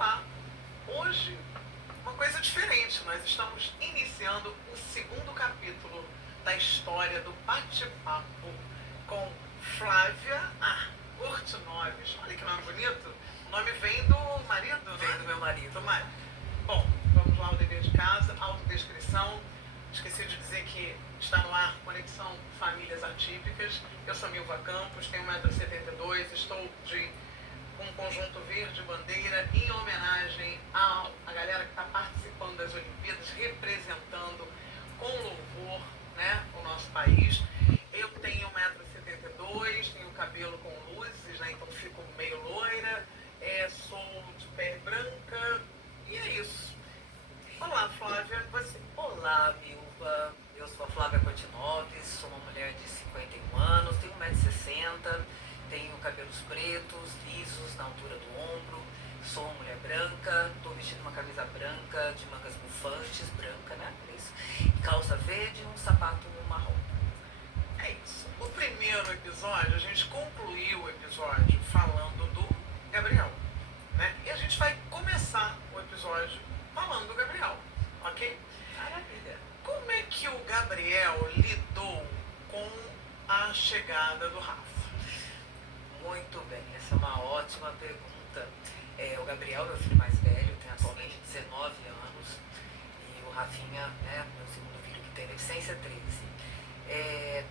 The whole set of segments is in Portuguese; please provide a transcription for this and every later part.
Olá! Hoje, uma coisa diferente. Nós estamos iniciando o segundo capítulo da história do bate-papo com Flávia Portnoves. Olha que nome bonito. O nome vem do marido, Vem do meu marido. Do marido. Bom, vamos lá ao dever de casa, autodescrição. Esqueci de dizer que está no ar Conexão Famílias Atípicas. Eu sou Milva Campos, tenho 1,72 m, estou de um conjunto verde bandeira em homenagem à galera que está participando das Olimpíadas, representando com louvor, né, o nosso país. Eu tenho 1,72 m, tenho cabelo com luzes, né, então fico meio loira, sou de pele branca e é isso. Olá, Flávia, você? Olá, Milva. Eu sou a Flávia Portnoves, sou uma mulher de 51 anos, tenho 1,60 m, tenho cabelos pretos, lisos na altura do ombro, sou uma mulher branca, estou vestindo uma camisa branca de mangas bufantes, branca, né? Isso. Calça verde e um sapato marrom. É isso. O primeiro episódio, a gente concluiu o episódio falando do Gabriel, né? E a gente vai começar o episódio falando do Gabriel, ok? Maravilha. Como é que o Gabriel lidou com a chegada do Rafa? Muito bem, essa é uma ótima pergunta. O Gabriel, meu filho mais velho, tem atualmente 19 anos, e o Rafinha, né, meu segundo filho que tem deficiência, 13.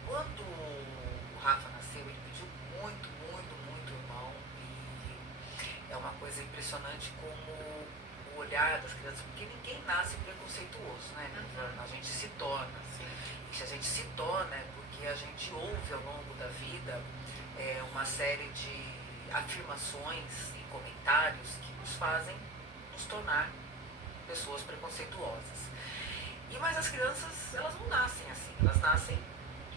Quando o Rafa nasceu, ele pediu muito, muito, muito irmão, e é uma coisa impressionante como o olhar das crianças, porque ninguém nasce preconceituoso, né? A gente se torna, assim. E se a gente se torna é porque a gente ouve ao longo da vida uma série de afirmações e comentários que nos fazem nos tornar pessoas preconceituosas. Mas as crianças, elas não nascem assim, elas nascem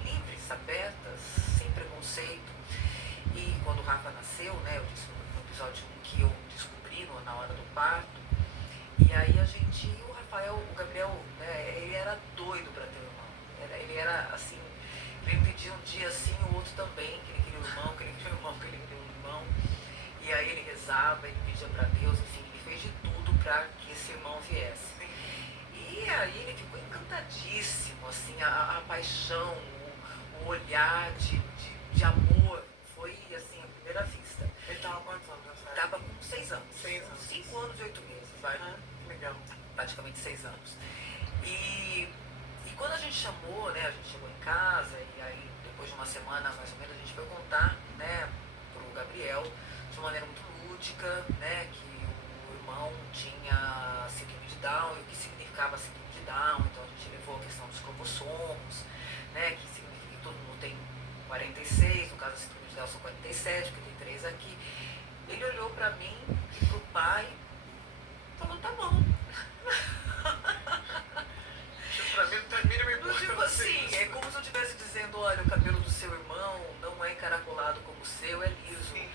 livres, abertas, sem preconceito. E quando o Rafa nasceu, né, eu disse no episódio 1 que eu descobri na hora do parto, e aí o Gabriel, né, ele era doido para ter um irmão. Ele era assim, ele me pedia um dia assim, o outro também, que ele queria um irmão, que ele queria um irmão, que ele queria um irmão. E aí ele rezava, ele pedia para Deus, enfim, ele fez de tudo para que esse irmão viesse. E aí ele ficou encantadíssimo, assim, a paixão, o olhar de amor, foi assim, à primeira vista. Ele estava quantos anos nessa época? Estava com 6 anos. 6 anos. 5 anos e 8 meses, vai. Legal. Praticamente 6 anos. E quando a gente chamou, né, a gente chegou em casa, e aí depois de uma semana mais ou menos a gente foi contar, né, pro Gabriel, de uma maneira muito lúdica, né, que o irmão tinha síndrome de Down e o que significava síndrome de Down. Então a gente levou a questão dos cromossomos, né, que significa que todo mundo tem 46, no caso a síndrome de Down são 47, porque tem 3 aqui. Ele olhou pra mim e pro pai e falou, tá bom. Pra mim não tem a mínima importância. Tipo assim, é como se eu estivesse dizendo, olha, o cabelo do seu irmão não é encaracolado como o seu, é liso. Sim.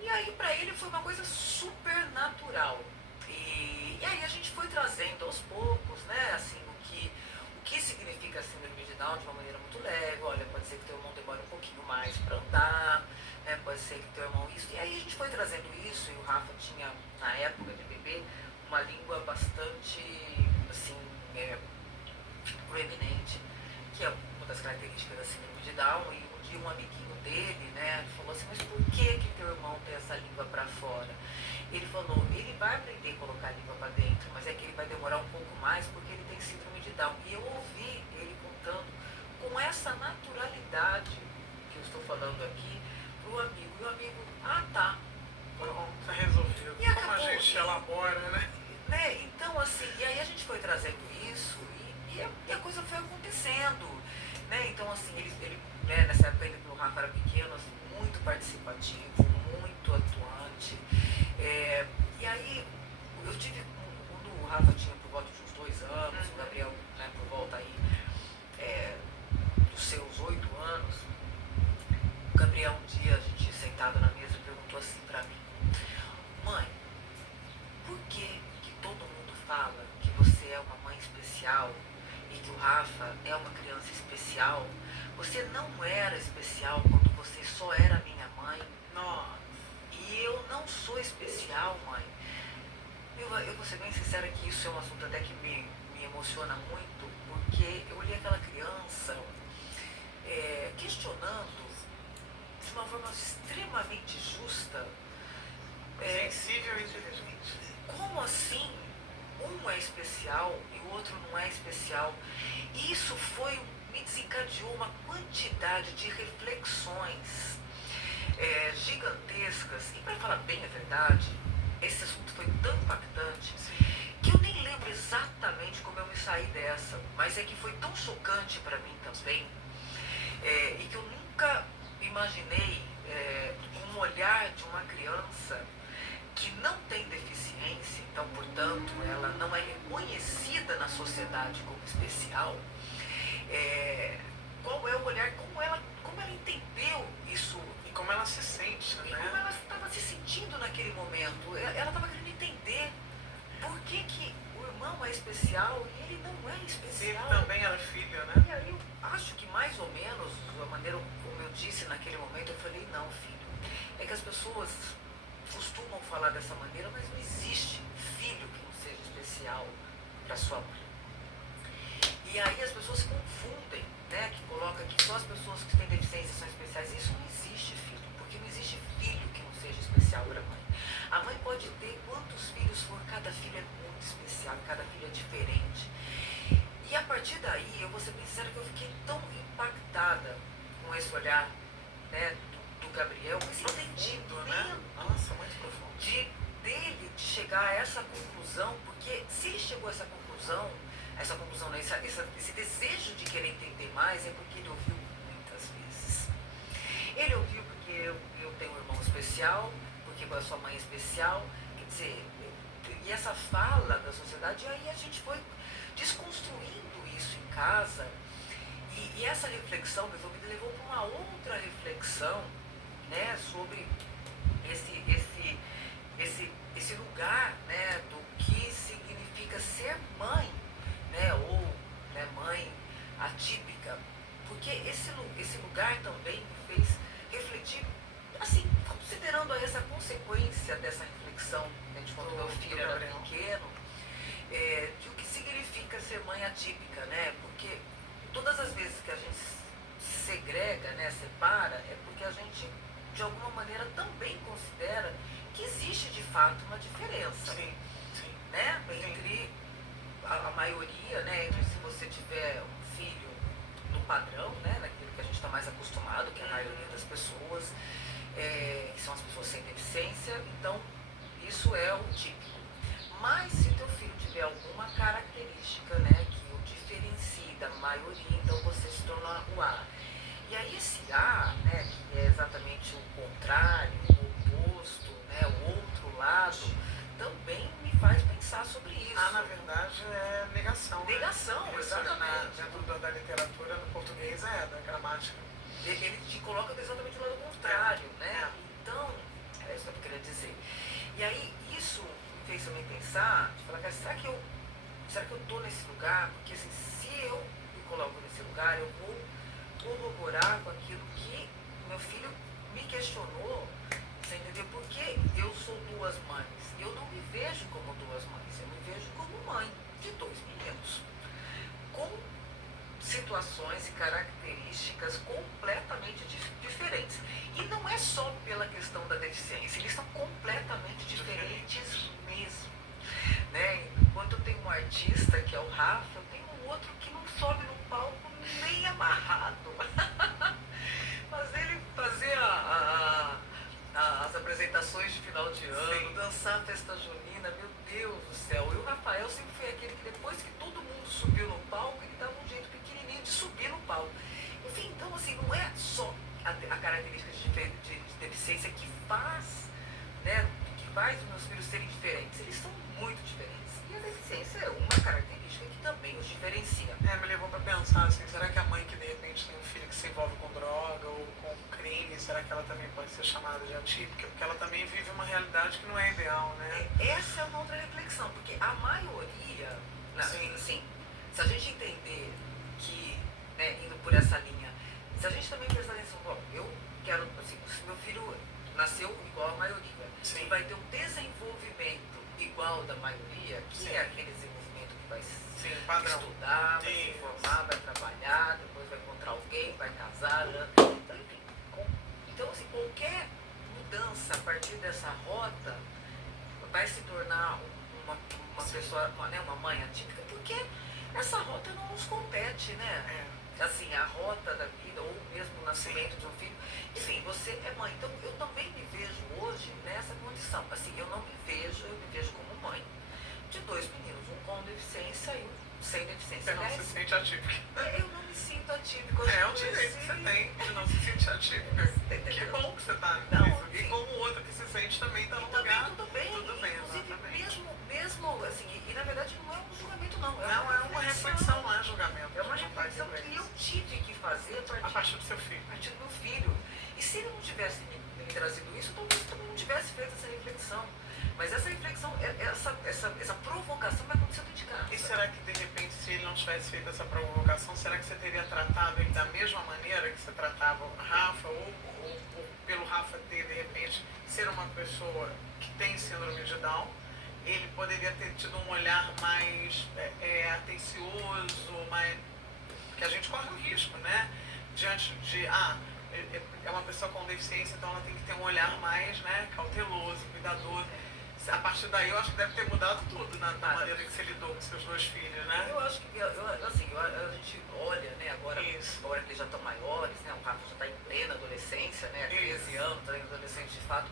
E aí pra ele foi uma coisa super natural. E aí a gente foi trazendo aos poucos, né, assim, o que significa a síndrome de Down de uma maneira muito leve. Olha, pode ser que teu irmão demore um pouquinho mais pra andar, né, pode ser que teu irmão isso. E aí a gente foi trazendo isso, e o Rafa tinha, na época de bebê, uma língua bastante, assim, proeminente, que é uma das características da síndrome de Down. E um dia um amiguinho dele, né, falou assim, mas por que teu irmão tem essa língua pra fora? Ele falou, ele vai aprender a colocar a língua pra dentro, mas é que ele vai demorar um pouco mais porque ele tem síndrome de Down. E eu ouvi ele contando com essa naturalidade que eu estou falando aqui pro amigo. E o amigo, tá. Pronto, tá resolvido. E Como acabou. a gente elabora, né? Então, assim, e aí a gente foi trazendo isso e a coisa foi acontecendo, né? Então, assim, ele né, nessa época ainda que o Rafa era pequeno, assim, muito participativo, muito atuante. E aí, eu tive, quando o Rafa tinha por volta de uns 2 anos, o Gabriel, né, por volta aí dos seus 8 anos, o Gabriel um dia, a gente sentado na mesa, perguntou assim pra mim, mãe, por que todo mundo fala que você é uma mãe especial e que o Rafa é uma criança especial? Você não era especial quando você só era minha mãe? Nossa. E eu não sou especial, mãe. Eu vou ser bem sincera que isso é um assunto até que me emociona muito, porque eu olhei aquela criança questionando de uma forma extremamente justa. Sensível e inteligente. Como assim um é especial e o outro não é especial? E isso me desencadeou uma quantidade de reflexões gigantescas. E para falar bem a verdade, esse assunto foi tão impactante que eu nem lembro exatamente como eu me saí dessa, mas é que foi tão chocante para mim também, e que eu nunca imaginei um olhar de uma criança que não tem deficiência, então, portanto, ela não é reconhecida na sociedade como especial. Qual é o olhar, como ela entendeu isso e como ela se sente, e né? como ela estava se sentindo naquele momento. Ela estava querendo entender por que o irmão é especial e ele não é especial. Ele também era filho, né? E aí eu acho que mais ou menos a maneira como eu disse naquele momento, eu falei, não, filho, é que as pessoas costumam falar dessa maneira, mas não existe filho que não seja especial para sua mãe. E aí as pessoas se confundem, né? Que coloca que só as pessoas que têm deficiência são especiais. Isso não existe, filho, porque não existe filho que não seja especial para a mãe. A mãe pode ter quantos filhos for, cada filho é muito especial, cada filho é diferente. E a partir daí, eu vou ser bem sincera que eu fiquei tão impactada com esse olhar, né, do Gabriel, com esse entendimento, né? Nossa, muito profundo. Dele de chegar a essa conclusão, porque se ele chegou a essa conclusão, né, esse desejo de querer entender mais, é porque ele ouviu muitas vezes. Ele ouviu porque eu tenho um irmão especial, porque a sua mãe é especial, quer dizer, e essa fala da sociedade, e aí a gente foi desconstruindo isso em casa, e essa reflexão me levou para uma outra reflexão, né, sobre esse lugar, né, do que significa ser mãe, né, ou, né, mãe atípica, porque esse lugar também me fez refletir, assim, considerando aí essa consequência dessa reflexão, né, de quando meu filho era pequeno, de o que significa ser mãe atípica, né, porque todas as vezes que a gente segrega, né, separa, é porque a gente, de alguma maneira, também considera que existe, de fato, uma diferença. Sim. Né, entre a maioria, né, entre se você tiver um filho no padrão, né, naquilo que a gente está mais acostumado, que é a maioria das pessoas, que são as pessoas sem deficiência, então isso é o típico. Mas se teu filho tiver alguma característica, né, que o diferencie da maioria, então você se torna o A. E aí esse A, né, que é exatamente o contrário, o oposto, né, o outro lado, também me faz pensar sobre isso. Na verdade, é negação. Negação, né? exatamente. Dentro da literatura, no português, da gramática. Ele te coloca exatamente do lado contrário, né? Então, é isso que eu queria dizer. E aí, isso me fez também pensar, de falar, cara, será que eu estou nesse lugar? Porque assim, se eu me coloco nesse lugar, eu vou corroborar com aquilo que meu filho me questionou, você entendeu? Porque eu sou duas mães. Eu não me vejo como duas mães, eu me vejo como mãe de dois meninos. Com situações e características completamente diferentes. E não é só pela questão da deficiência, eles são completamente diferentes mesmo. Né? Enquanto eu tenho um artista, que é o Rafa, eu tenho um outro que não sobe no palco nem amarrado. Mas ele fazia as apresentações de final de ano, sim, dançar a festa junina, meu Deus do céu. E o Rafael sempre foi aquele que depois que todo mundo subiu no palco, ele dava um jeito pequenininho de subir no palco. Enfim, então assim, não é só a característica de deficiência que faz, né, que faz os meus filhos serem diferentes. Eles são muito diferentes. E a deficiência é uma característica que também os diferencia. Me levou para pensar assim, será que a mãe que de repente tem um filho que se envolve com droga ou com crime, será que ela também pode ser chamada de atípica? Porque ela também vive uma realidade que não é ideal, né? Essa é uma outra reflexão, porque a maioria, assim, se a gente entender que, né, indo por essa linha, se a gente também prestar atenção, bom, eu quero, assim, se meu filho nasceu igual a maioria, sim, e vai ter um desenvolvimento igual igual da maioria, que Sim. é aquele desenvolvimento que vai Sim, padrão. estudar, vai se Isso. formar, vai trabalhar, depois vai encontrar alguém, vai casar, né? Então, enfim, então assim, qualquer mudança a partir dessa rota vai se tornar uma pessoa, uma mãe atípica, porque essa rota não nos compete, né? Assim, a rota da vida, ou mesmo o nascimento de um filho. Enfim, você é mãe. Então, eu também me vejo hoje nessa condição. Assim, eu me vejo como mãe de dois meninos, um com deficiência e um sem deficiência. Você não se sente atípica. Eu não me sinto atípica. É o direito que você tem de não se sentir atípica. Que bom que você está nisso. E como o outro que se sente também está no lugar. Tudo bem, exatamente. mesmo assim, e na verdade não é um julgamento não. Não, é uma reflexão, não é julgamento. É uma reflexão que eu tive que fazer a partir do seu filho. A partir do meu filho. E se ele não tivesse me trazido isso, talvez eu também não tivesse feito essa reflexão. Mas essa reflexão, essa provocação vai acontecer dentro de casa. E será que, de repente, se ele não tivesse feito essa provocação, será que você teria tratado ele da mesma maneira que você tratava o Rafa? Ou pelo Rafa ter, de repente, ser uma pessoa que tem síndrome de Down, ele poderia ter tido um olhar mais atencioso, mais... que a gente corre um risco, né? Diante de, é uma pessoa com deficiência, então ela tem que ter um olhar mais, né, cauteloso, cuidadoso. A partir daí, eu acho que deve ter mudado tudo na maneira que você lidou com seus dois filhos, né? Eu acho que, a gente olha, né, agora que eles já estão maiores, né, o Rafa já está em plena adolescência, né, 13 anos, está em adolescente de fato.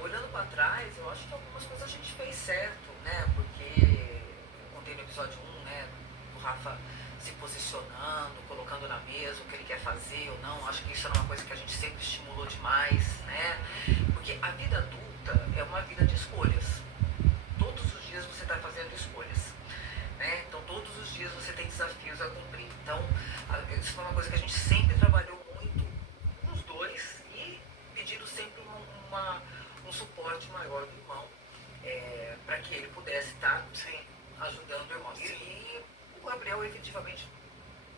Olhando para trás, eu acho que algumas coisas a gente fez certo, né, porque eu contei no episódio 1, né, do Rafa se posicionando, colocando na mesa o que ele quer fazer ou não. Acho que isso era uma coisa que a gente sempre estimulou demais, né, porque a vida adulta é uma vida de escolhas. Todos os dias você está fazendo escolhas, né? Então todos os dias você tem desafios a cumprir. Então isso foi uma coisa que a gente sempre trabalhou muito, os dois, e pedindo sempre um suporte maior do irmão, para que ele pudesse estar ajudando o irmão. E o Gabriel efetivamente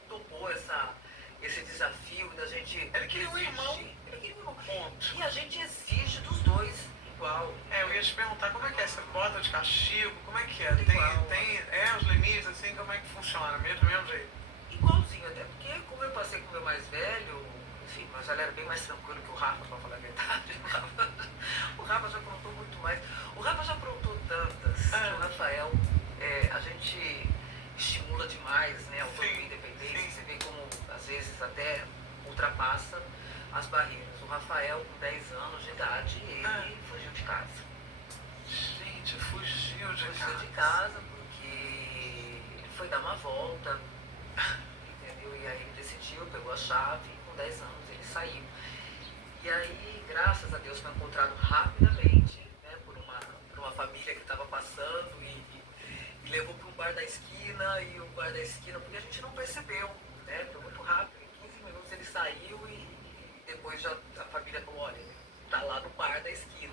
topou esse desafio da gente... Ele queria um irmão. Ponto. E a gente exige dos dois igual. Eu ia te perguntar como é que é, você bota de castigo, como é que é? Tem os limites, assim, como é que funciona? Do mesmo jeito? Igualzinho, até porque como eu passei com o meu mais velho, enfim, mas ele era bem mais tranquilo que o Rafa, pra falar a verdade. O Rafa já aprontou muito mais. O Rafa já aprontou tantas. O Rafael, a gente estimula demais, né, a autonomia e independência. Você vê como, às vezes, até ultrapassa as barreiras. O Rafael, com 10 anos de idade, ele fugiu de casa. Gente, fugiu de casa porque ele foi dar uma volta, entendeu? E aí ele decidiu, pegou a chave e com 10 anos ele saiu. E aí, graças a Deus, foi encontrado rapidamente, né, por uma família que estava passando e levou para um bar da esquina, e o bar da esquina, porque a gente não percebeu, né? Foi muito rápido, em 15 minutos ele saiu e depois já a família falou, olha, tá lá no bar da esquina.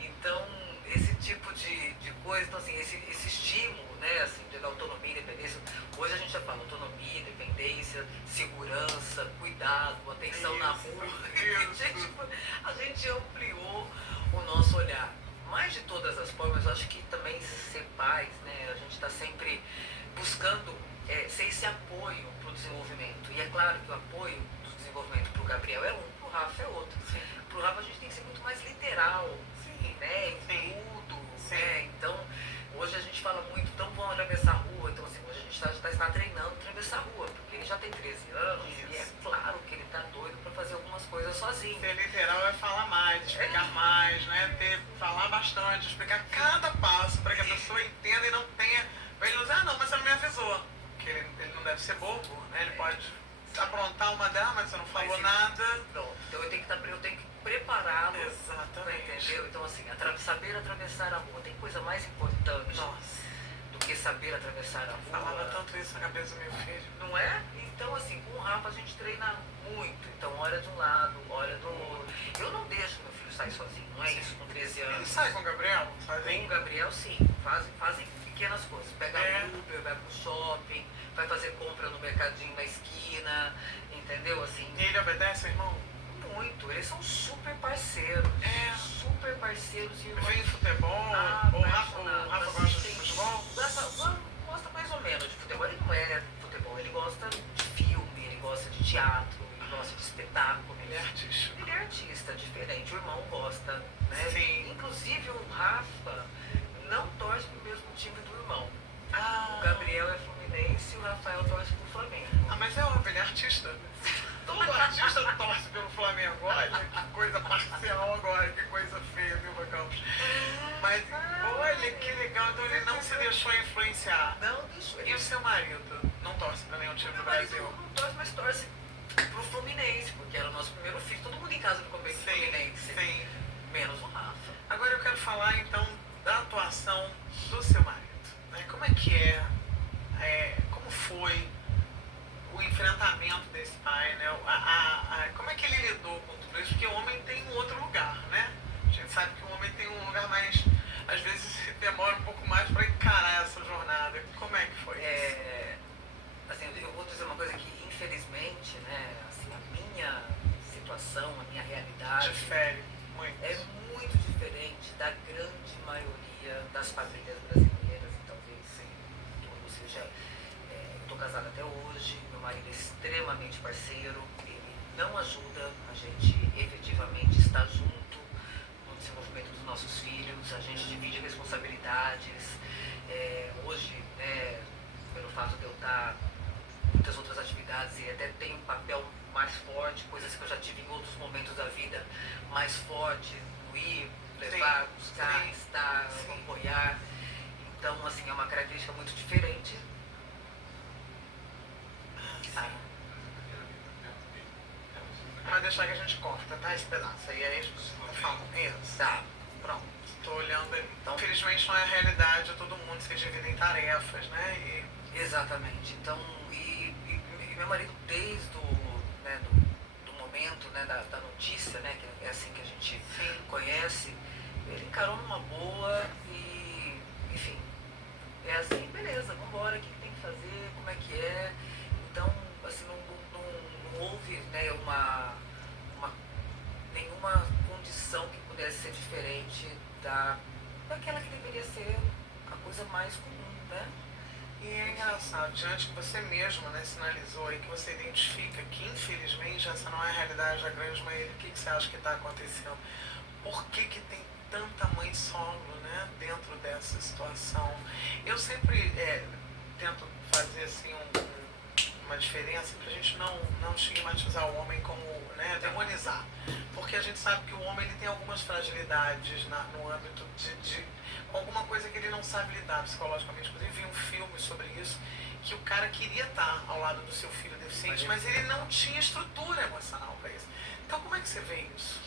Então, esse tipo de coisa, então assim, esse estímulo, né, assim, de autonomia e independência, hoje a gente já fala autonomia, independência, segurança, cuidado, atenção na rua. A gente ampliou o nosso olhar. Mas de todas as formas, eu acho que também ser pais, né, a gente está sempre buscando ser esse apoio para o desenvolvimento. E é claro que o apoio do desenvolvimento para o Gabriel é um, para o Rafa é outro. Para o Rafa a gente tem que ser muito mais literal, né, em tudo, né? Então, hoje a gente fala muito, então vamos atravessar a rua. Então, assim, hoje a gente está treinando atravessar a rua, porque ele já tem 13 anos e é claro que ele está doido para fazer algumas coisas sozinho. Ser literal é falar mais, explicar mais, né? Falar bastante, explicar cada passo para que a pessoa entenda e não tenha... Para ele não dizer, não, mas você não me avisou. Porque ele não deve ser bobo, né? Ele pode aprontar uma dama, mas você não falou nada. Pronto, então eu tenho que prepará-lo. Exatamente. Entendeu? Então, assim, saber atravessar a rua. Tem coisa mais importante do que saber atravessar a rua. Falava tanto isso na cabeça do meu filho. Não é? Então, assim, com o Rafa a gente treina muito. Então, olha de um lado, olha do outro. Eu não deixo meu filho sair sozinho, não é isso, com 13 anos. Ele sai com o Gabriel? Com o Gabriel, sim. Fazem pequenas coisas. Pega Uber, vai pro shopping, vai fazer compra no mercadinho na esquina, entendeu? Assim. E ele obedece, irmão? Muito. Eles são super parceiros. Super parceiros e irmãos. Vem futebol, ou artista. Todo artista torce pelo Flamengo. Olha que coisa parcial agora, que coisa feia, Vilma Campos. Mas olha que legal, então ele não se deixou influenciar. Não deixou. E o seu marido não torce pra nenhum time do Brasil? Não torce, mas torce pro Fluminense, porque era o nosso primeiro filho. Todo mundo em casa ficou bem Fluminense. Sim. Menos o Rafa. Agora eu quero falar então da atuação do seu marido. Né? Como é que como foi o enfrentamento desse pai, né? Como é que ele lidou com tudo isso? Porque o homem tem um outro lugar, né? A gente sabe que o homem tem um lugar mais, às vezes demora um pouco mais para encarar essa jornada. Como é que foi isso? Assim, eu vou dizer uma coisa que, infelizmente, né, assim, a minha situação, a minha realidade Difere muito. É muito diferente da grande maioria das famílias brasileiras, e talvez sim, ou seja, eu estou casada até hoje, meu marido é extremamente parceiro, ele não ajuda, a gente efetivamente está junto no desenvolvimento dos nossos filhos, a gente divide responsabilidades. Hoje, né, pelo fato de eu estar em muitas outras atividades, ele até tem um papel mais forte, coisas que eu já tive em outros momentos da vida, mais forte, no ir, levar, buscar, estar, apoiar. Então, assim, é uma característica muito diferente. Vai deixar que a gente corta, tá? Esse pedaço aí, é isso que você tá falando. Isso. Tá. Pronto. Tô olhando. Então, infelizmente não é a realidade, todo mundo se divide em tarefas, né? Exatamente. Então, e meu marido, desde do momento, né, da notícia, né, que é assim que a gente conhece, ele encarou numa boa e, enfim, é assim, beleza, vamos embora, o que tem que fazer, como é que é. Então, assim, não houve, né, nenhuma condição que pudesse ser diferente daquela que deveria ser a coisa mais comum, né? E é engraçado, diante que você mesmo, né, sinalizou e que você identifica que, infelizmente, essa não é a realidade da grande maioria, o que você acha que está acontecendo? Por que tem tanta mãe solo, né, dentro dessa situação? Eu sempre tento fazer assim uma diferença para a gente não estigmatizar o homem como, né, demonizar. Porque a gente sabe que o homem ele tem algumas fragilidades no âmbito de alguma coisa que ele não sabe lidar psicologicamente. Inclusive, vi um filme sobre isso, que o cara queria estar ao lado do seu filho deficiente, mas ele não tinha estrutura emocional para isso. Então, como é que você vê isso?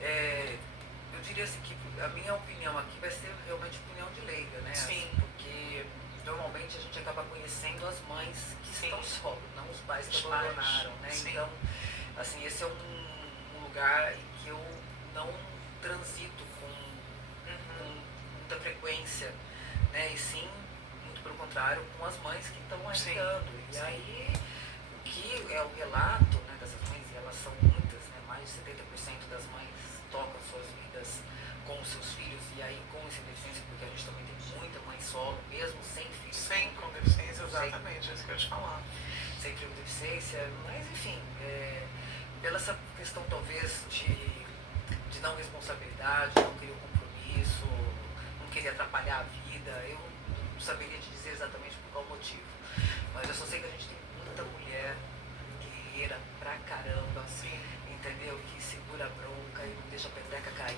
Eu diria assim que a minha opinião aqui vai ser realmente opinião de leiga, né? Sim. Assim, porque normalmente a gente acaba conhecendo as mães que estão solo, não os pais que abandonaram, né? Sim. Então, assim, esse é um lugar em que eu não transito com muita frequência, né? E sim, muito pelo contrário, com as mães que estão ajudando. E aí, o que é o relato, né, dessas mães, e elas são muitas, né? Mais de 70% das mães tocam suas vidas com os seus filhos, e aí com essa deficiência, porque a gente também tem muita mãe solo, mesmo sem filhos. Sem com deficiência, exatamente, é isso que eu ia te falar. Sem filho com deficiência, mas enfim, pela essa questão talvez de não responsabilidade, não querer o compromisso, não querer atrapalhar a vida, eu não saberia te dizer exatamente por qual motivo. Mas eu só sei que a gente tem muita mulher guerreira pra caramba, assim, entendeu? Que segura a bronca e não deixa a peteca cair.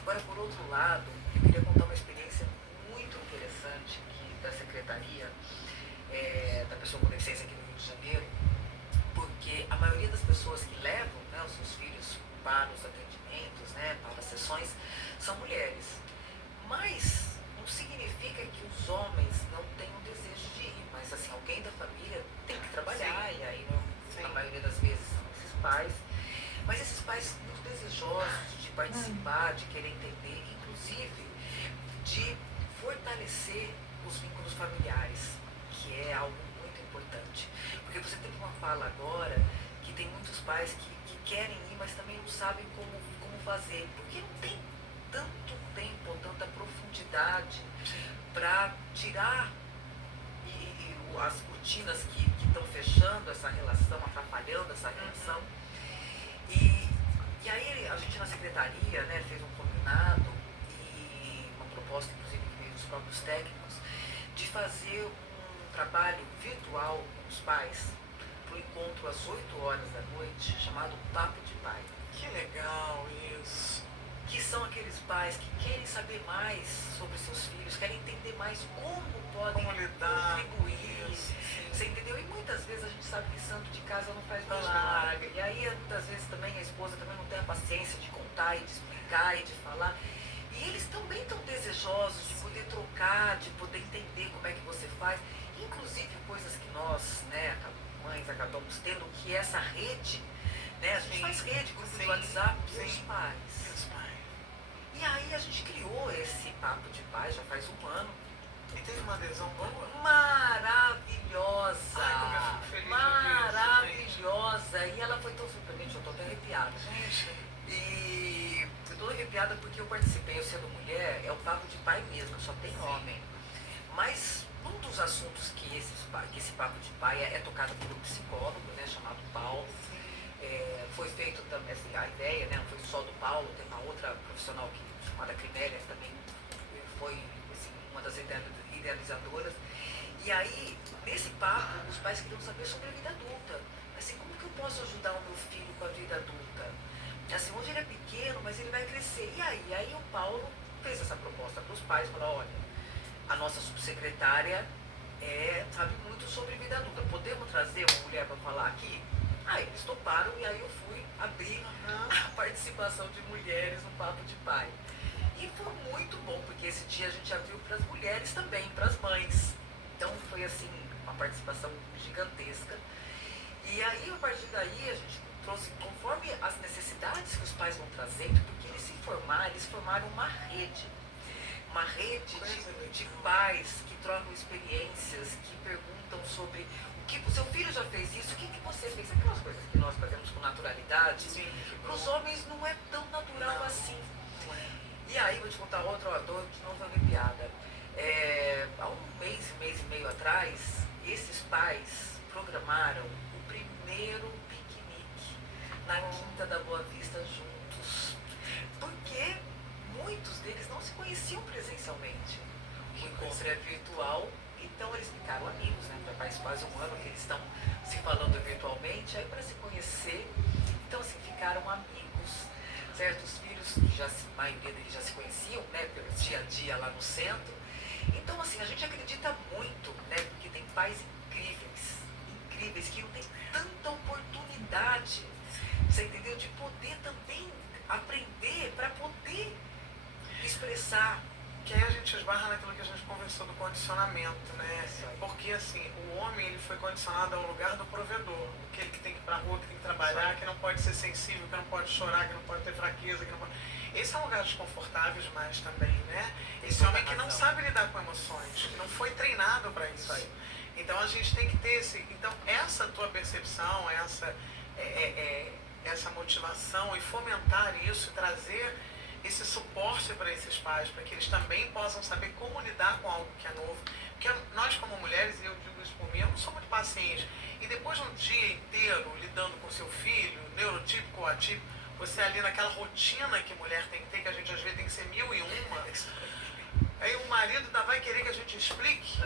Agora, por outro lado, eu queria contar uma experiência muito interessante da Secretaria da Pessoa com Deficiência aqui no Rio de Janeiro, porque a maioria das pessoas que levam, né, os seus filhos para os atendimentos, né, para as sessões, são mulheres. Mas não significa que os homens não tenham desejo de ir, mas assim, alguém da família tem que trabalhar, e aí na maioria das vezes são esses pais. Mas esses pais muito desejosos de participar, de querer entender, inclusive de fortalecer os vínculos familiares, que é algo muito importante. Porque você teve uma fala agora que tem muitos pais que querem ir, mas também não sabem como fazer, porque não tem tanto tempo ou tanta profundidade para tirar as cortinas que estão fechando essa relação, atrapalhando essa relação. E aí a gente na secretaria, né, fez um combinado e uma proposta, inclusive, que veio dos próprios técnicos, de fazer um trabalho virtual com os pais, encontro às 8 horas da noite chamado Papo de Pai. Que legal isso. Que são aqueles pais que querem saber mais sobre seus filhos, querem entender mais como podem lidar contribuir. Isso, você entendeu? E muitas vezes a gente sabe que santo de casa não faz milagre. E aí, muitas vezes, também a esposa também não tem a paciência de contar e de explicar e de falar. E eles também estão desejosos de poder trocar, de poder entender como é que você faz. Inclusive, coisas que nós, né, mães, acabamos tendo, que é essa rede, né? A gente faz rede, grupo de WhatsApp dos pais. E aí a gente criou esse Papo de Pai já faz um ano. E teve uma adesão boa? Maravilhosa! Ai, como eu fico feliz. Maravilhosa! E ela foi tão surpreendente, eu tô até arrepiada. Gente. E eu tô arrepiada porque eu participei, eu sendo mulher, é o Papo de Pai mesmo, só tem homem. Mas um dos assuntos que esse Papo de Pai é tocado por um psicólogo, né, chamado Paulo. Foi feito também, assim, a ideia, né, não foi só do Paulo, tem uma outra profissional chamada Crimélia, também foi assim, uma das idealizadoras. E aí, nesse papo, os pais queriam saber sobre a vida adulta. Assim, como que eu posso ajudar o meu filho com a vida adulta? Assim, hoje ele é pequeno, mas ele vai crescer. E aí o Paulo fez essa proposta para os pais, falou, olha, a nossa subsecretária sabe muito sobre vida adulta. Podemos trazer uma mulher para falar aqui? Aí eles toparam e aí eu fui abrir a participação de mulheres no Papo de Pai. E foi muito bom, porque esse dia a gente abriu para as mulheres também, para as mães. Então foi assim, uma participação gigantesca. E aí, a partir daí, a gente trouxe, conforme as necessidades que os pais vão trazendo, porque eles eles formaram uma rede. Uma rede de pais que trocam experiências, que perguntam sobre o seu filho já fez isso, o que você fez? Aquelas coisas que nós fazemos com naturalidade. Para os homens não é tão natural assim. E aí, vou te contar outra, de novo arrepiada. Há um mês e meio atrás, esses pais programaram o primeiro piquenique na Quinta da Boa Vista juntos. Porque muitos deles não se conheciam presencialmente. O encontro é virtual, então eles ficaram amigos, né? Já faz quase um ano que eles estão se falando virtualmente, aí para se conhecer, então assim, ficaram amigos, certo? Os filhos, a maioria deles já se conheciam, né? Pelo dia a dia lá no centro. Então assim, a gente acredita muito, né? Porque tem pais incríveis, que não têm tanta oportunidade, você entendeu? De poder também aprender para poder expressar. Que aí a gente esbarra naquilo que a gente conversou do condicionamento, né? Porque assim, o homem ele foi condicionado ao lugar do provedor, aquele que tem que ir pra rua, que tem que trabalhar, que não pode ser sensível, que não pode chorar, que não pode ter fraqueza, que não pode... Esse é um lugar desconfortável demais também, né? Esse homem que não sabe lidar com emoções, que não foi treinado para isso aí. Então a gente tem que ter então essa tua percepção, essa motivação e fomentar isso, trazer esse suporte para esses pais, para que eles também possam saber como lidar com algo que é novo. Porque nós como mulheres, e eu digo isso por mim, eu não sou muito paciente. E depois de um dia inteiro lidando com seu filho, neurotípico ou atípico, você ali naquela rotina que mulher tem que ter, que a gente às vezes tem que ser 1001, aí o marido ainda vai querer que a gente explique.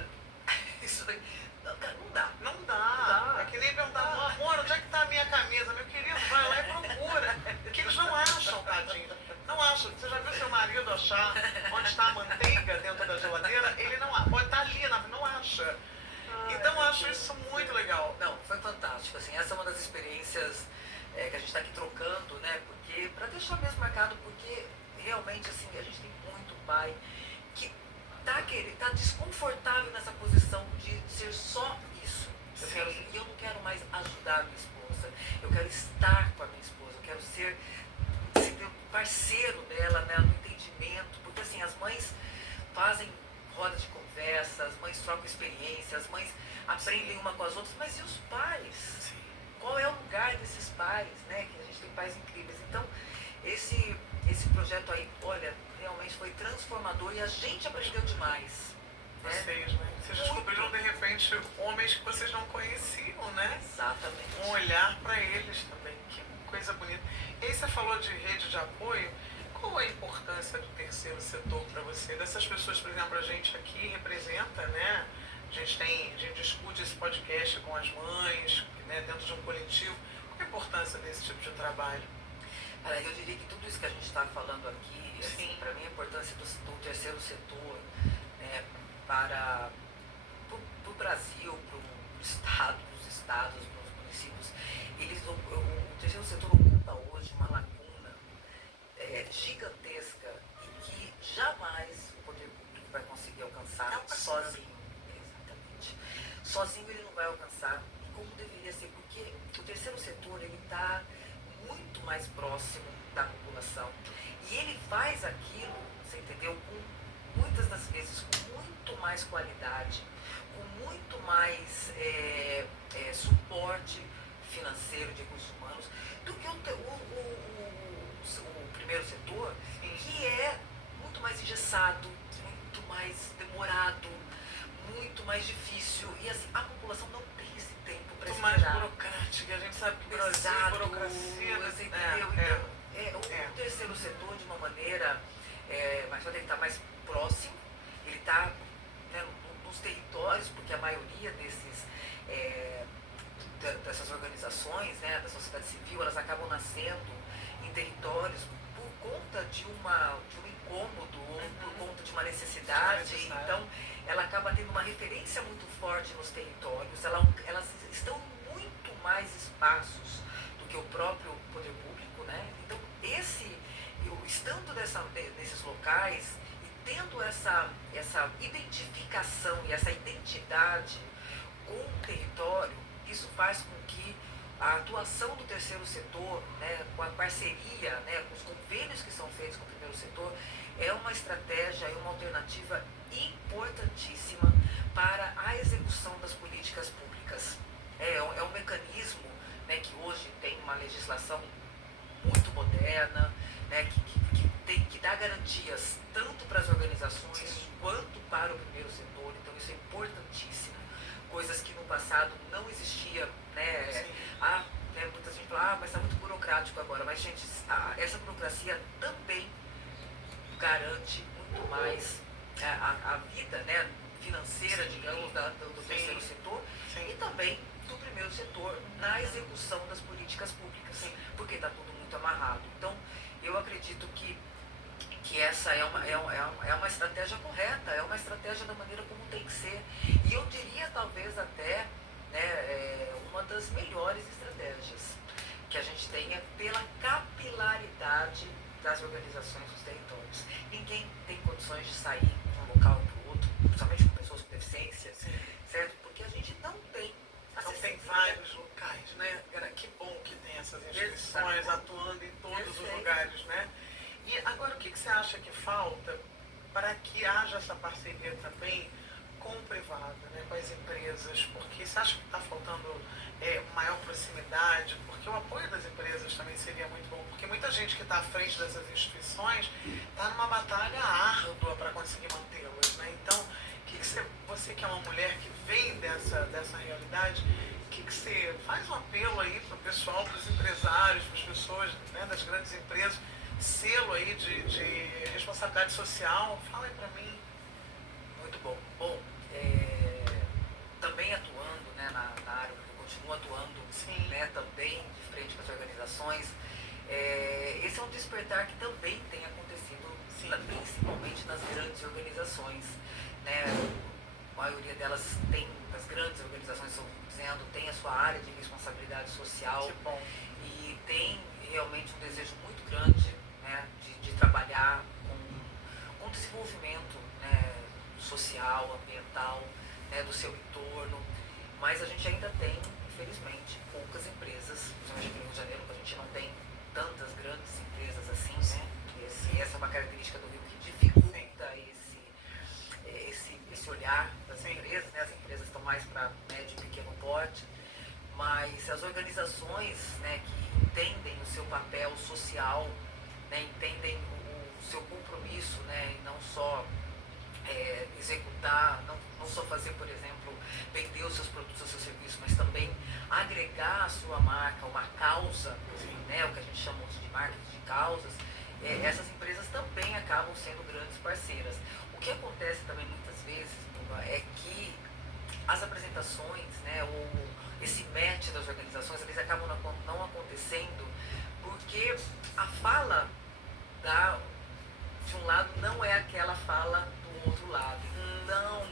Isso aí. Não dá. Não dá. É que nem perguntar, amor, onde é que está a minha camisa? Meu querido, vai lá e procura. Porque eles não acham, tadinho. Não acham. Você já viu seu marido achar onde está a manteiga dentro da geladeira? Ele não acha. Pode estar ali, não acha. Então eu acho isso muito legal. Não, foi fantástico. Assim, essa é uma das experiências que a gente está aqui trocando, né? Porque, para deixar mesmo marcado, porque realmente assim, a gente tem muito pai que tá desconfortável nessa posição de ser só isso. E eu não quero mais ajudar a minha esposa. Eu quero estar com a minha esposa. Eu quero ser parceiro dela, né, no entendimento. Porque assim, as mães fazem rodas de conversa, as mães trocam experiências, as mães aprendem uma com as outras. Mas e os pais? Qual é o lugar desses pais, né? Que a gente tem pais incríveis. Então, esse projeto aí, olha, realmente foi transformador e a gente aprendeu demais. Vocês, né? Vocês descobriram de repente homens que vocês não conheciam, né? Exatamente. Um olhar para eles também. Que coisa bonita. E aí você falou de rede de apoio. Qual é a importância do terceiro setor para você? Dessas pessoas, por exemplo, a gente aqui representa, né? A gente discute esse podcast com as mães, né, dentro de um coletivo. Qual é a importância desse tipo de trabalho? Cara, eu diria que tudo isso que a gente está falando aqui, assim, para mim a importância do terceiro setor, né, para o Brasil, para o Estado, para os estados, para os municípios, o terceiro setor ocupa hoje uma lacuna gigantesca e que jamais o poder público vai conseguir alcançar sozinho. Exatamente. Sozinho ele não vai alcançar, e como deveria ser, porque o terceiro setor ele está muito mais próximo da população e ele faz aquilo, você entendeu, com muitas das vezes com muito mais qualidade, com muito mais suporte financeiro de recursos humanos do que o primeiro setor, que é muito mais engessado, muito mais demorado, muito mais difícil, e assim, a população não tem esse tempo para esperar. Muito mais burocrática, a gente sabe que o Brasil é burocracia, você entendeu? O terceiro setor, de uma maneira, mas ele está mais próximo, ele está, né, nos territórios, porque a maioria dessas organizações, né, da sociedade civil, elas acabam nascendo em territórios por conta de um incômodo ou por conta de uma necessidade. Então ela acaba tendo uma referência muito forte nos territórios, elas estão em muito mais espaços do que o próprio poder público, né? Então estando nesses locais e tendo essa identificação e essa identidade com o território, isso faz com que a atuação do terceiro setor, né, com a parceria, né, com os convênios que são feitos com o primeiro setor, é uma estratégia, é uma alternativa importantíssima para a execução das políticas públicas. É um mecanismo, né, que hoje tem uma legislação muito moderna, né, que dá garantias tanto para as organizações quanto para o primeiro setor, então isso é importantíssimo. Coisas que no passado não existia, né? Muita gente fala, mas está muito burocrático agora, mas gente, essa burocracia também garante muito mais a vida, né, financeira, digamos, do terceiro setor e também do primeiro setor na execução das políticas públicas, porque está tudo muito amarrado. Então, eu acredito que essa é uma estratégia correta, é uma estratégia da maneira como tem que ser. E eu diria talvez até, né, uma das melhores estratégias que a gente tem é pela capilaridade das organizações dos territórios. Ninguém tem condições de sair de um local para o outro, principalmente com pessoas com deficiência, certo? Porque a gente não tem. Não tem vários locais, né? Que bom que tem essas instituições atuando em todos os lugares, né? E agora, o que você acha que falta para que haja essa parceria também com o privado, né, com as empresas? Porque você acha que está faltando maior proximidade? Porque o apoio das empresas também seria muito bom, porque muita gente que está à frente dessas instituições está numa batalha árdua para conseguir mantê-las, né? Então, você que é uma mulher que vem dessa realidade, que você faz um apelo aí para o pessoal, para os empresários, para as pessoas, né, das grandes empresas, selo aí de responsabilidade social? Fala aí para mim. Muito bom. Bom, também atuando, né, na área, porque eu continuo atuando, né, também de frente com as organizações, esse é um despertar que também tem acontecido, principalmente nas grandes organizações, né? A maioria delas as grandes organizações, estou dizendo, tem a sua área de responsabilidade social e tem realmente um desejo muito grande, né, de trabalhar com o desenvolvimento, né, social, ambiental, né, do seu entorno, mas a gente ainda tem, infelizmente, poucas empresas, principalmente aqui no Rio de Janeiro, a gente não tem tantas grandes empresas assim, né? Essa é uma característica do Rio que dificulta esse olhar das empresas, né? As empresas estão mais para médio e pequeno porte, mas as organizações, né, que entendem o seu papel social, né, entendem o seu compromisso, né, e não só executar, não só fazer, por exemplo, vender os seus produtos, os seus serviços, mas também agregar a sua marca, uma causa, né, o que a gente chama de marketing de causas, essas empresas também acabam sendo grandes parceiras. O que acontece também muitas vezes, Bruno, é que as apresentações, né, ou esse match das organizações, eles acabam não acontecendo porque a fala de um lado não é aquela fala do outro lado. Então,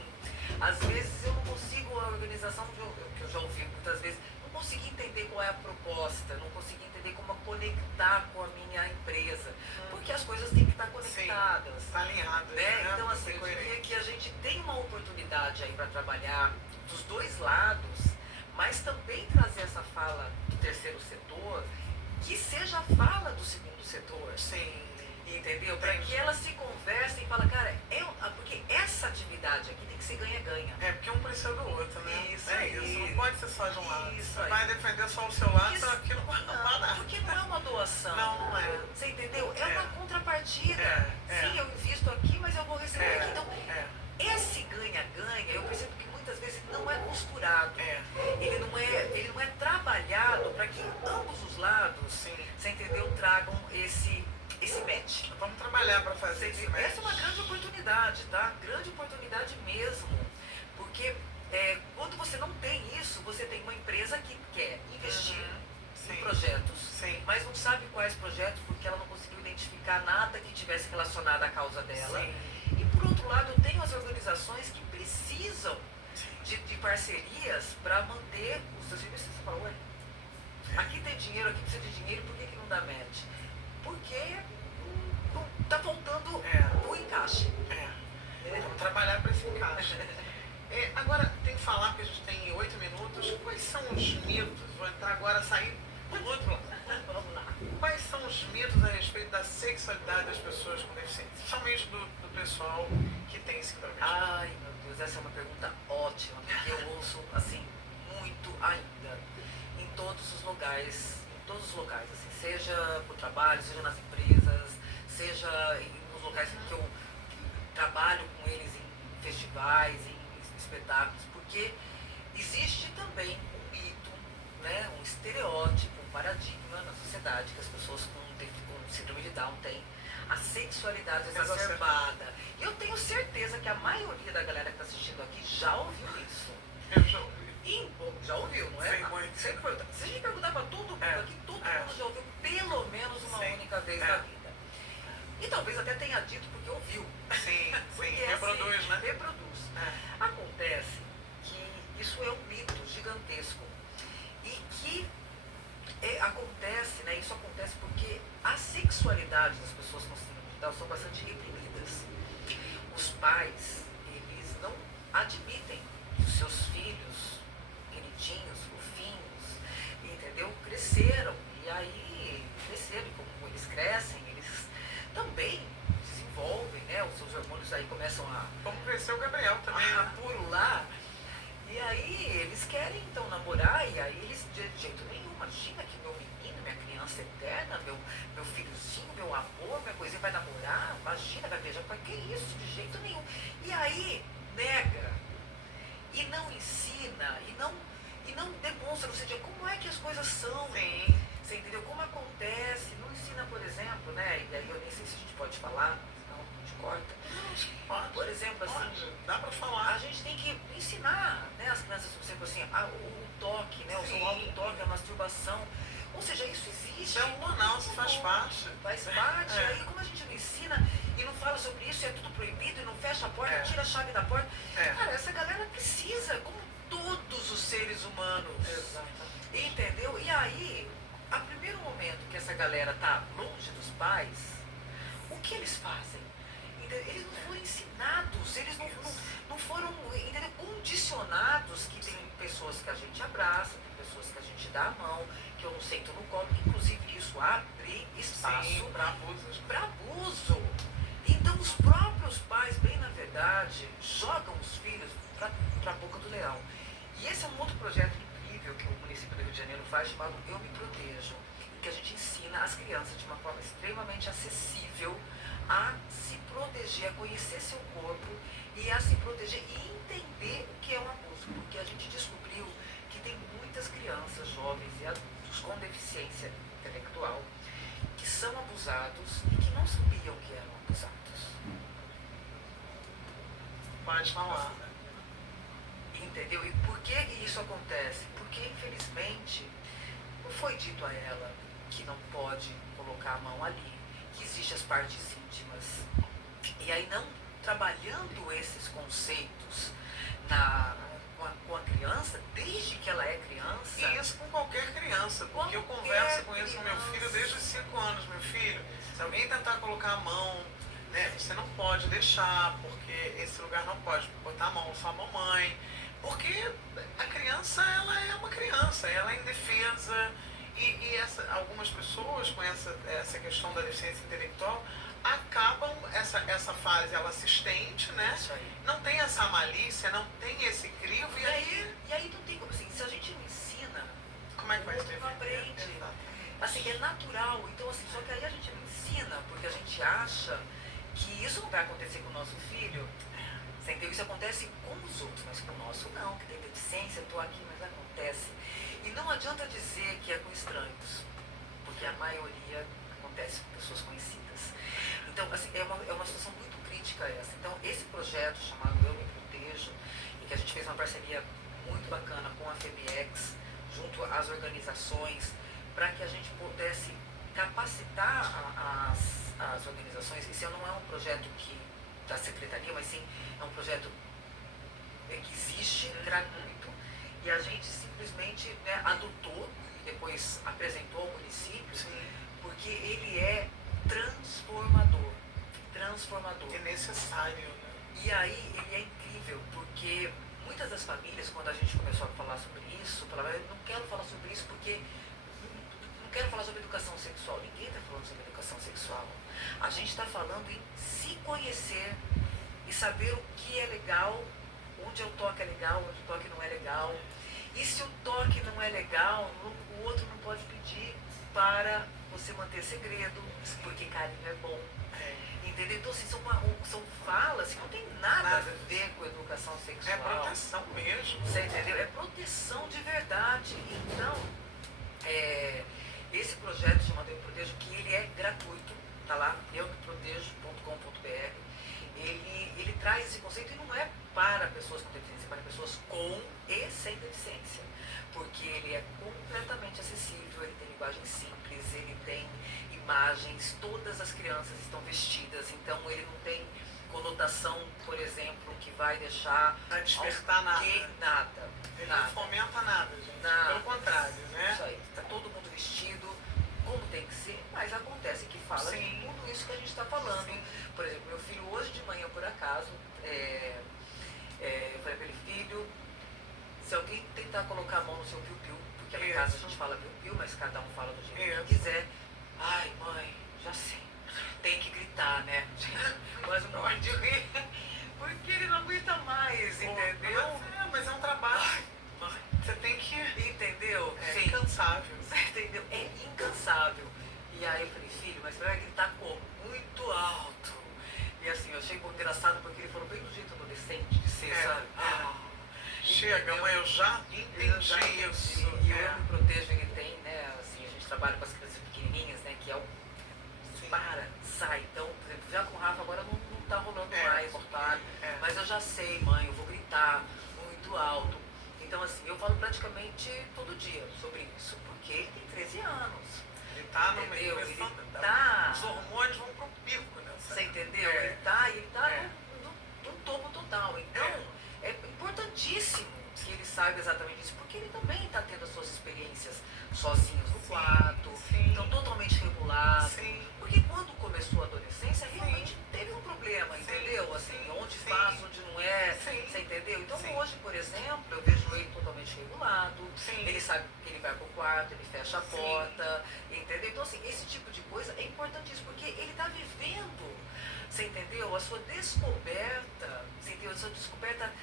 às vezes eu não consigo, a organização que eu já ouvi muitas vezes, não consegui entender qual é a proposta, não consegui entender como conectar com a minha empresa, porque as coisas têm que estar conectadas. Sim, está alinhado, né? Então, assim, eu diria que a gente tem uma oportunidade aí para trabalhar dos dois lados, mas também trazer essa fala do terceiro setor, que seja a fala do segundo setor. Sim. Entendeu? Para que elas se conversem e falem, cara, porque essa atividade aqui tem que ser ganha-ganha. É, porque um precisa do outro, né? Isso, isso. Não pode ser só de um lado. Isso, você vai defender só o seu lado, isso, aquilo não vai dar. Porque não é uma doação. Não é. Você entendeu? É uma contrapartida. Sim, eu invisto aqui, mas eu vou receber aqui. Então, esse ganha-ganha, eu percebo que muitas vezes não é costurado. Ele não é trabalhado para que ambos os lados, você entendeu, tragam esse match. Vamos trabalhar para fazer esse match. Essa é uma grande oportunidade, tá? Grande oportunidade mesmo. Porque quando você não tem isso, você tem uma empresa que quer investir em projetos, mas não sabe quais projetos porque ela não conseguiu identificar nada que tivesse relacionado à causa dela. E por outro lado, eu tenho as organizações que precisam de parcerias para manter os seus serviços. Você fala, ué, aqui tem dinheiro, aqui precisa de dinheiro, por que não dá match? Porque está faltando o encaixe. Vamos trabalhar para esse encaixe. Agora, tem que falar, porque a gente tem 8 minutos, quais são os mitos? Vou entrar agora, sair do outro lado. Vamos lá. Quais são os mitos a respeito da sexualidade das pessoas com deficiência? Principalmente do pessoal que tem síndrome de Down. Ai, meu Deus, essa é uma pergunta ótima, porque eu ouço, assim, muito ainda, em todos os locais, assim, seja por trabalho, seja nas empresas, seja nos locais que eu trabalho com eles em festivais, em espetáculos, porque existe também um mito, né, um estereótipo, um paradigma na sociedade que as pessoas com síndrome de Down têm, a sexualidade exacerbada. E eu tenho certeza que a maioria da galera que está assistindo aqui já ouviu isso. Eu já ouvi. Já ouviu, não é? Sim, muito. Se a gente perguntar para todo mundo aqui, todo mundo já ouviu pelo menos uma única vez na vida. E talvez até tenha dito porque ouviu. Sim, porque, reproduz, assim, né? Reproduz. Acontece que isso é um mito gigantesco. E que acontece, né? Isso acontece porque a sexualidade das pessoas com síndrome de Down são bastante reprimidas. Os pais, eles não admitem que os seus filhos, queridinhos, fofinhos, entendeu? Cresceram. E aí, cresceram. E como eles crescem, eles também desenvolvem, né? Os seus hormônios aí começam Como cresceu o Gabriel também, a purular. E aí, eles querem, então, namorar. E aí, eles, de jeito nenhum, imagina que meu menino, minha criança eterna, meu filhozinho, meu amor, minha coisinha vai namorar. Imagina, vai beijar. Mas que isso? De jeito nenhum. E aí, nega. E não ensina, e não demonstra, ou seja, como é que as coisas são. Sim. Você entendeu? Como acontece. Não ensina, por exemplo, né? E aí eu nem sei se a gente pode falar, senão a gente corta. Pode. Por exemplo, assim, dá pra falar. a gente tem que ensinar, né, as crianças, por exemplo, assim, o toque, né? O auto-toque, a masturbação. Ou seja, isso existe. Isso é hormonal, isso faz parte. Faz parte. E aí, como a gente não ensina e não fala sobre isso, é tudo proibido, e não fecha a porta, tira a chave da porta. Cara, essa galera precisa, como todos os seres humanos. Exatamente. Entendeu? E aí, a primeiro momento que essa galera tá longe dos pais, o que eles fazem? Entendeu? Eles não foram ensinados, eles não foram, entendeu? Condicionados, que tem pessoas que a gente abraça, tem pessoas que a gente dá a mão, que eu não sento no colo, inclusive isso abre espaço para abuso. Então os próprios pais, bem na verdade, jogam os filhos para a boca do leão. E esse é um outro projeto incrível que o município do Rio de Janeiro faz, chamado Eu Me Protejo, em que a gente ensina as crianças de uma forma extremamente acessível a se proteger, a conhecer seu corpo e a se proteger e entender o que é um abuso, porque a gente descobriu que tem muitas crianças, jovens e adultos com deficiência intelectual que são abusados e que não sabiam que eram abusados. Pode falar. Entendeu? E por que isso acontece? Porque, infelizmente, não foi dito a ela que não pode colocar a mão ali, que existem as partes íntimas. E aí, não trabalhando esses conceitos com a criança, desde que ela é criança. E isso com qualquer criança, porque eu converso com isso com meu filho desde os 5 anos. Meu filho, se alguém tentar colocar a mão, né, você não pode deixar, porque esse lugar não pode botar a mão só a mamãe. Porque a criança, ela é uma criança, ela é indefesa. E algumas pessoas com essa questão da deficiência intelectual acabam, essa fase ela se estende, né? Isso aí. Não tem essa malícia, não tem esse crivo, E aí não tem como assim, se a gente não ensina, como é que vai o se outro não defender? aprende. Exatamente. Assim, é natural. Então, assim, só que aí a gente não ensina, porque a gente acha que isso não vai acontecer com o nosso filho. Você entendeu? Isso acontece com os outros, mas com o nosso não, que tem deficiência, eu tô aqui, mas acontece. E não adianta dizer que é com estranhos, porque a maioria acontece com pessoas conhecidas. Então, assim, é uma situação muito crítica essa. Então, esse projeto chamado Eu Me Protejo, e que a gente fez uma parceria muito bacana com a FEBEX, junto às organizações, para que a gente pudesse capacitar as organizações. Esse não é um projeto da secretaria, mas sim é um projeto que existe, gratuito, e a gente simplesmente, né, adotou e depois apresentou ao município, porque ele é transformador. É necessário, né? E aí ele é incrível, porque muitas das famílias, quando a gente começou a falar sobre isso, falavam, eu não quero falar sobre isso porque não quero falar sobre educação sexual. Ninguém está falando sobre educação sexual. A gente está falando em se conhecer e saber o que é legal, onde o toque é legal, onde o toque não é legal. E se o toque não é legal, o outro não pode pedir para você manter segredo, porque carinho é bom. Entendeu? Então, assim, são falas que não tem nada a ver com educação sexual. É proteção mesmo. Você entendeu? É proteção de verdade. Então, esse projeto chamado Eu Me Protejo, que ele é gratuito, tá lá, eumeprotejo.com.br, ele traz esse conceito e não é para pessoas com deficiência, é para pessoas com e sem deficiência. Porque ele é completamente acessível, ele tem linguagem simples, ele tem imagens, todas as crianças estão vestidas, então ele não tem conotação, por exemplo, que vai deixar Vai despertar nada. Nada. Ele não fomenta nada, gente. Nada. Pelo contrário, né? Isso aí, está todo mundo vestido, como tem que ser, mas acontece que fala de tudo isso que a gente está falando. Sim. Por exemplo, meu filho hoje de manhã, por acaso, eu falei para ele, filho, se alguém tentar colocar a mão no seu piu-piu, porque na casa a gente fala piu-piu, mas cada um fala do jeito que quiser. Ai, mãe, já sei. Tem que gritar, né? Mas não pode rir, porque ele não aguenta mais, entendeu? Mas é um trabalho. Ai, mãe, você tem que... Entendeu? É Sim. incansável. Você entendeu? É incansável. E aí eu falei, filho, mas você vai gritar como? Muito alto. E assim, eu achei muito engraçado porque ele falou bem do jeito adolescente de ser, sabe? Chega, mãe, eu já entendi isso. E o Eu Me Protejo, ele tem, né, assim, a gente trabalha com as crianças pequenininhas, né, que é o sai. Então, por exemplo, já com o Rafa agora não tá rolando mais, tá? Mas eu já sei, mãe, eu vou gritar muito alto. Então, assim, eu falo praticamente todo dia sobre isso, porque ele tem 13 anos. Ele tá no meio, os hormônios vão pro pico, né? Você entendeu? Ele tá no topo total. Então, é importantíssimo que ele saiba exatamente isso, porque ele também está tendo as suas experiências sozinhos no quarto, então totalmente regulado. Porque quando começou a adolescência, realmente teve um problema, entendeu? Assim, onde faz, onde não é, você entendeu? Então hoje, por exemplo, eu vejo ele totalmente regulado, ele sabe que ele vai pro quarto, ele fecha a porta, entendeu? Então, assim, esse tipo de coisa é importantíssimo, porque ele está vivendo, você entendeu? A sua descoberta, você entendeu? A sua descoberta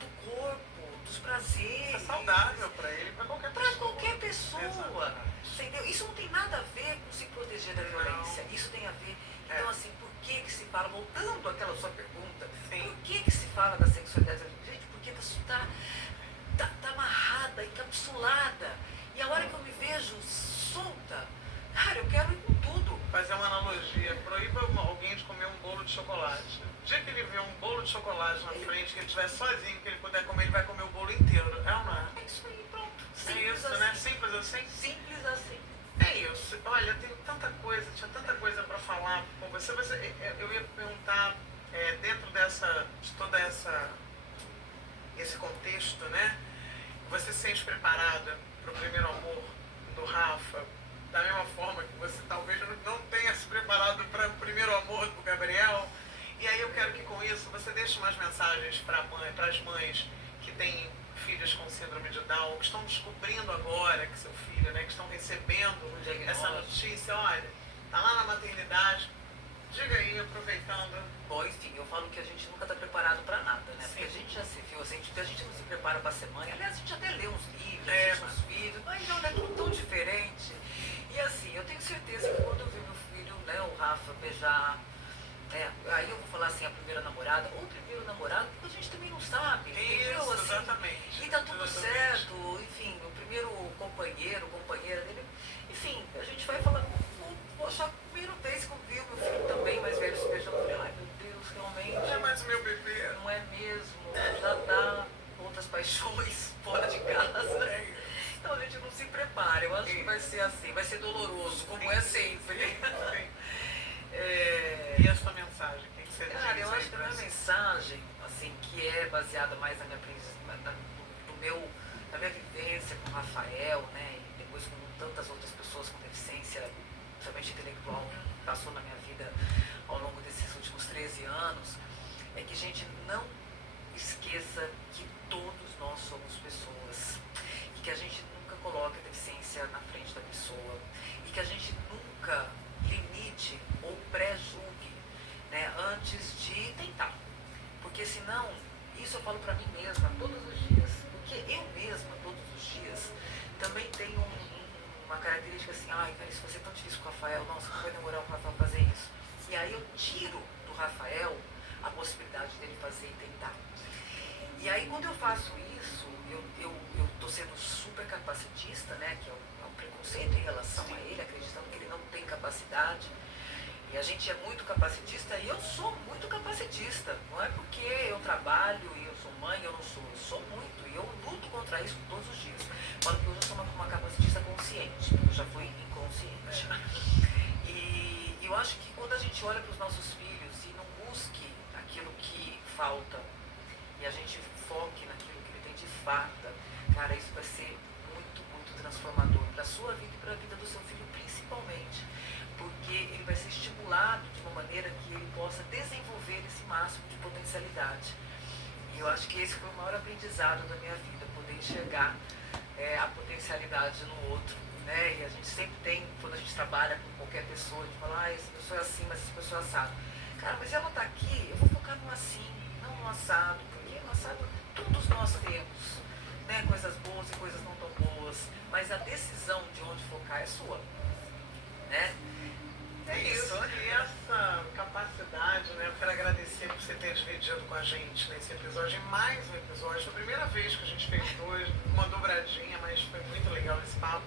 do corpo, dos prazeres. Isso é saudável para ele, para qualquer pessoa. Para qualquer pessoa. Você entendeu? Isso não tem nada a ver com se proteger da violência. Isso tem a ver. Então, assim, por que se fala, voltando àquela sua pergunta, por que se fala da sexualidade? Gente, porque você está amarrada, encapsulada. E a hora que eu me vejo solta, cara, eu quero ir com tudo. Fazer uma analogia, proíba alguém de comer um bolo de chocolate. O dia que ele vê um bolo de chocolate na frente, que ele estiver sozinho, que ele puder comer, ele vai comer o bolo inteiro. É ou não é? É isso aí, pronto. É Simples isso, assim. né? Simples assim? Simples assim. É isso. Olha, eu tenho tanta coisa, tinha tanta coisa para falar com você. Eu ia perguntar, dentro de toda esse contexto, né? Você se sente preparada para o primeiro amor do Rafa, da mesma forma que você talvez não tenha se preparado para o primeiro amor do Gabriel? E aí eu quero que com isso você deixe umas mensagens para as mães que têm filhos com síndrome de Down, que estão descobrindo agora que seu filho, né, que estão recebendo essa notícia, olha, tá lá na maternidade, diga aí, aproveitando. Bom, enfim, eu falo que a gente nunca está preparado para nada, né? Sim. Porque a gente já se viu, assim, a gente não se prepara para ser mãe. Aliás, a gente até lê uns livros, assiste uns vídeos, mas não é tudo tão diferente. E assim, eu tenho certeza que quando eu vi meu filho, né, o Rafa, beijar, aí eu vou falar assim, a primeira namorada, ou o primeiro namorado, porque a gente também não sabe, entendeu? Isso, Assim, exatamente. e tá tudo Exatamente. certo, enfim, o primeiro companheiro, companheira dele, enfim, a gente vai falar, poxa, a primeira vez que eu vi o meu filho também mais velho se beijando, eu falei, ai meu Deus, realmente. Não é mais o meu bebê. Não é mesmo, já dá outras paixões fora de casa. Então a gente não se prepara, eu acho que vai ser assim, vai ser doloroso, como é sempre. Sim. E a sua mensagem? O que você diz? Cara, eu acho que a minha mensagem, assim, que é baseada mais na minha, na minha vivência com o Rafael, né, e depois com tantas outras pessoas com deficiência, principalmente intelectual, que passou na minha vida ao longo desses últimos 13 anos, é que a gente não esqueça que todos nós somos pessoas, e que a gente nunca coloque a deficiência na frente da pessoa, e que a gente nunca limite ou pré-julgue, né, antes de tentar. Porque senão, isso eu falo pra mim mesma todos os dias, porque eu mesma todos os dias também tenho uma característica assim, ai, cara, isso vai ser tão difícil com o Rafael, nossa, não vai demorar o Rafael fazer isso. E aí eu tiro do Rafael a possibilidade dele fazer e tentar. E aí quando eu faço isso, eu tô sendo super capacitista, né, que é o preconceito em relação a ele, acreditando que ele não tem capacidade. E a gente é muito capacitista e eu sou muito capacitista. Não é porque eu trabalho e eu sou mãe, eu não sou. Eu sou muito e eu luto contra isso todos os dias. Falo que hoje eu sou uma capacitista consciente, eu já fui inconsciente. E eu acho que quando a gente olha para os nossos filhos e não busque aquilo que falta e a gente foque naquilo que ele tem de falta, cara, isso vai ser muito, muito transformador para a sua vida e para a vida do seu filho principalmente. Porque ele vai ser estimulado de uma maneira que ele possa desenvolver esse máximo de potencialidade. E eu acho que esse foi o maior aprendizado da minha vida, poder enxergar a potencialidade no outro, né? E a gente sempre tem, quando a gente trabalha com qualquer pessoa, a gente fala, ah, essa pessoa é assim, mas essa pessoa é assado. Cara, mas ela tá aqui, eu vou focar no assim, não no assado, porque no assado todos nós temos, né? Coisas boas e coisas não tão boas, mas a decisão de onde focar é sua, né? É isso, e essa capacidade, né? Eu quero agradecer por você ter dividido com a gente nesse episódio, mais um episódio. Foi a primeira vez que a gente fez dois, uma dobradinha, mas foi muito legal esse papo.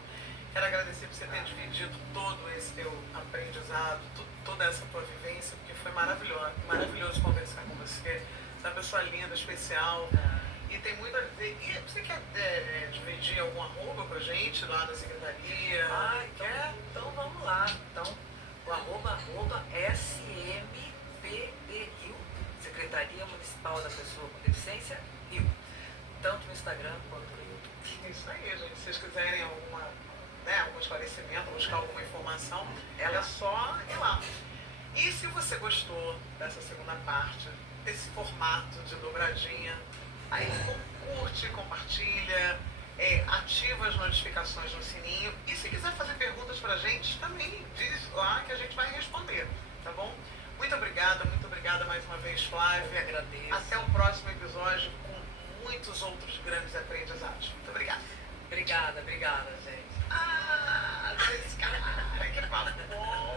Quero agradecer por você ter dividido todo esse teu aprendizado, toda essa tua vivência, porque foi maravilhoso conversar com você. Você é uma pessoa linda, especial. E tem muito a dizer. E você quer dividir algum arroba com a gente lá da secretaria? Então vamos lá. Então, o arroba SMPDRIO, Secretaria Municipal da Pessoa com Deficiência, Rio. Tanto no Instagram quanto no YouTube. Isso aí, gente. Se vocês quiserem algum esclarecimento, buscar alguma informação, é só ir lá. E se você gostou dessa segunda parte, desse formato de dobradinha, aí curte, compartilha, ativa as notificações no sininho. E se quiser fazer perguntas pra gente, também diz lá que a gente vai responder, tá bom? Muito obrigada mais uma vez, Flávia. Eu agradeço. Até o próximo episódio com muitos outros grandes aprendizados. Muito obrigada. Obrigada, gente. Esse cara, que papo bom.